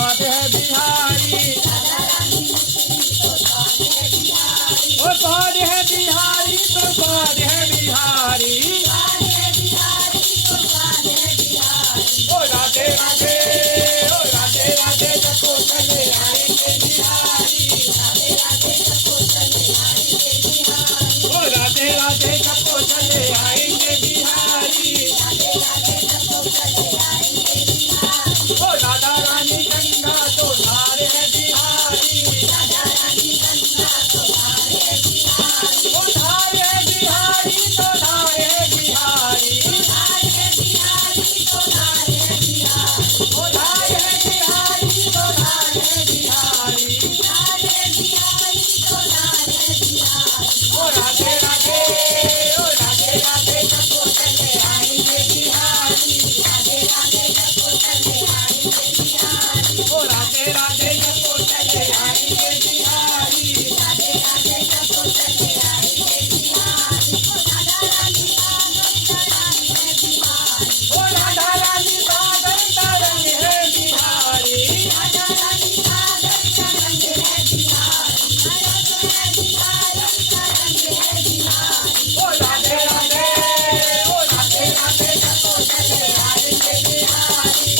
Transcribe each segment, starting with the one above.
स्वाद है बिहारी, ओ स्वाद है बिहारी तो स्वाद है बिहारी। ओ राधे राधे, ओ राधे राधे जपो चले आएंगे बिहारी, ओ राधे राधे जपो चले आएंगे बिहारी। ओ राधा रानी गंगा तो धार है बिहारी, ओ धार है बिहारी तो धार है बिहारी, ओ धार है बिहारी तो धार है बिहारी। ओ राधे राधे, ओ राधे राधे जपो चले आएंगे बिहारी, ओ राधे राधे जपो चले आएंगे बिहारी। ओ राधा रानी सागर तरंग है बिहारी, ओ राधे राधे, ओ राधे राधे जपो चले आएंगे बिहारी,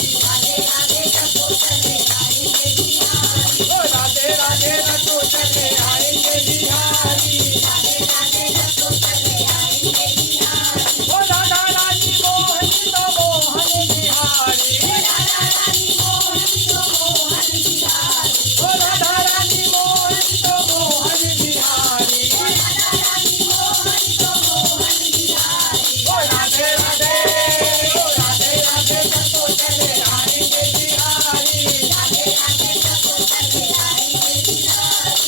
ओ राधे राधे जपो चले आएंगे बिहारी। ओ राधा रानी मोहनी तो मोहन बिहारी, ओ राधा रानी मोहनी तो मोहन बिहारी। ओ राधे राधे, ओ राधे राधे जपो चले आएंगे बिहारी,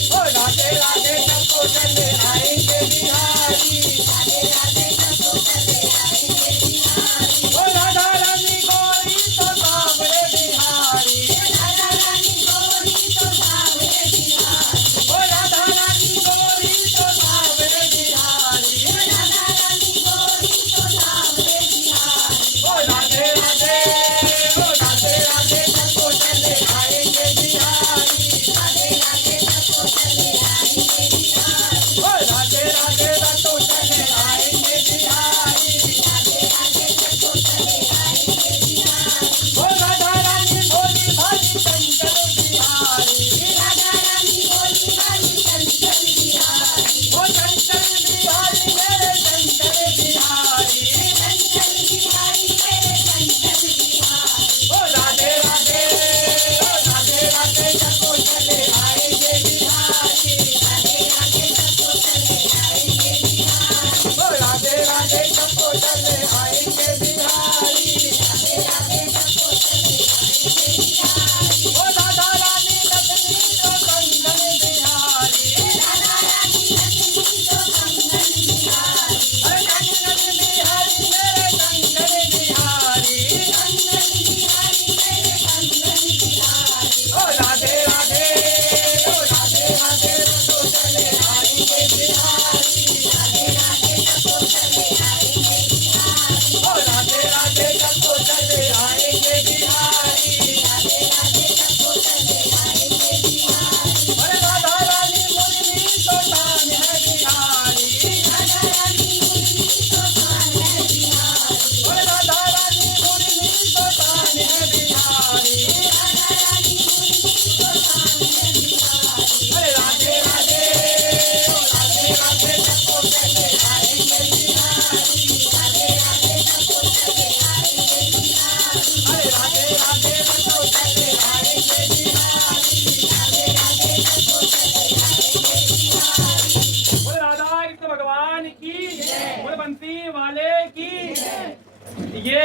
ओ राधे राधे जपो चले आएंगे बिहारी। ओ राधा रानी गौरी तो सांवरे बिहारी, ओ राधा रानी गौरी तो सांवरे बिहारी। ओ राधे राधे, ओ राधे राधे जपो चले आएंगे बिहारी, ओ राधे राधे जपो चले आएंगे बिहारी। ओ राधा रानी भोली भाली चंचल बिहारी, ओ चंचल बिहारी मेरे चंचल बिहारी। ओ राधे राधे, ओ राधे राधे जपो चले आएंगे बिहारी, ओ राधे राधे जपो चले आएंगे बिहारी। ओ राधा रानी लक्ष्मी तो कंगन बिहारी, अरे कंगन बिहारी मेरे कंगन बिहारी। ओ राधे राधे, ओ राधे राधे जपो चले आएंगे बिहारी, ओ राधे राधे जपो चले आएंगे बिहारी। अरे राधा रानी मुरली तो तान है बिहारी, अरे राधा रानी मुरली तो तान है बिहारी। अरे राधे राधे, ओ राधे राधे जपो चले आएंगे बिहारी, अरे राधे राधे जपो चले आएंगे बिहारी। बोले राधा कृष्ण भगवान की, बोले बंसी वाले की। ये